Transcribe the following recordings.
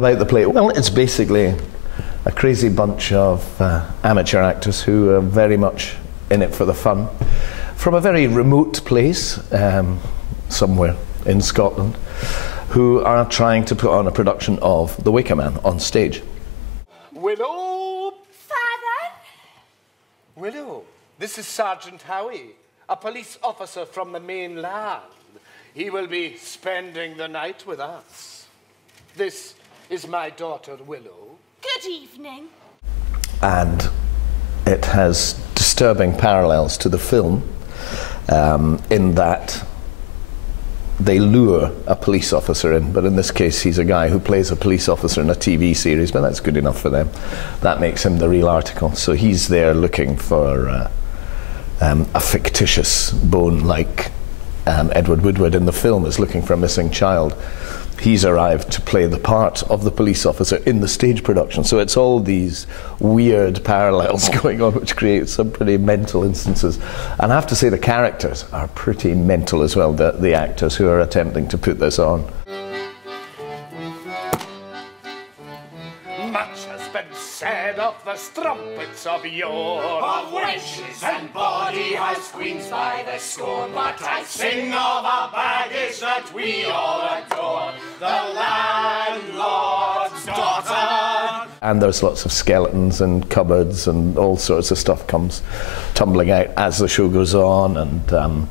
About the play, well, it's basically a crazy bunch of amateur actors who are very much in it for the fun, from a very remote place, somewhere in Scotland, who are trying to put on a production of The Wicker Man on stage. Willow! Father? Willow, this is Sergeant Howie, a police officer from the mainland. He will be spending the night with us. This is my daughter, Willow. Good evening. And it has disturbing parallels to the film in that they lure a police officer in, but in this case he's a guy who plays a police officer in a TV series, but that's good enough for them. That makes him the real article. So he's there looking for a fictitious bone, like Edward Woodward in the film is looking for a missing child. He's arrived to play the part of the police officer in the stage production. So it's all these weird parallels going on, which creates some pretty mental instances. And I have to say the characters are pretty mental as well, the actors who are attempting to put this on. Much has been said of the strumpets of yore, of wenches and body house queens by the score. But I sing of a baggage that we all adore, the landlord's daughter. And there's lots of skeletons and cupboards and all sorts of stuff comes tumbling out as the show goes on. And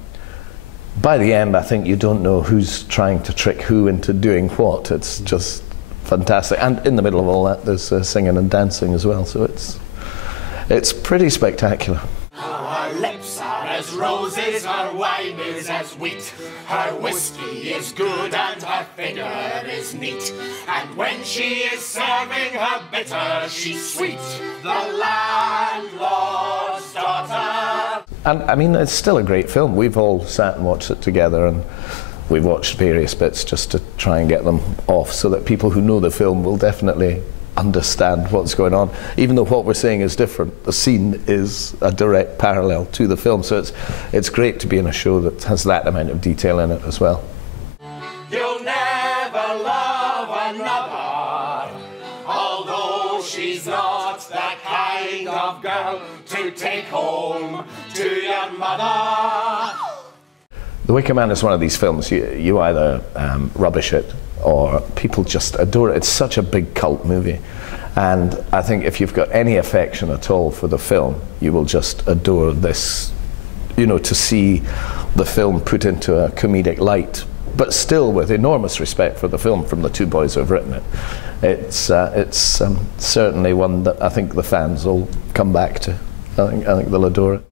by the end, I think you don't know who's trying to trick who into doing what. It's just fantastic. And in the middle of all that, there's singing and dancing as well. So it's pretty spectacular. Her lips are as roses, her wine is as wheat, her whiskey is good and her figure is neat, and when she is serving her bitter, she's sweet, the landlord's daughter. And I mean, it's still a great film. We've all sat and watched it together, and we've watched various bits just to try and get them off so that people who know the film will definitely understand what's going on. Even though what we're saying is different, the scene is a direct parallel to the film. So it's great to be in a show that has that amount of detail in it as well. You'll never love another, although she's not that kind of girl to take home to your mother. The Wicker Man is one of these films, you either rubbish it or people just adore it. It's such a big cult movie. And I think if you've got any affection at all for the film, you will just adore this, you know, to see the film put into a comedic light, but still with enormous respect for the film from the two boys who have written it. It's certainly one that I think the fans will come back to. I think they'll adore it.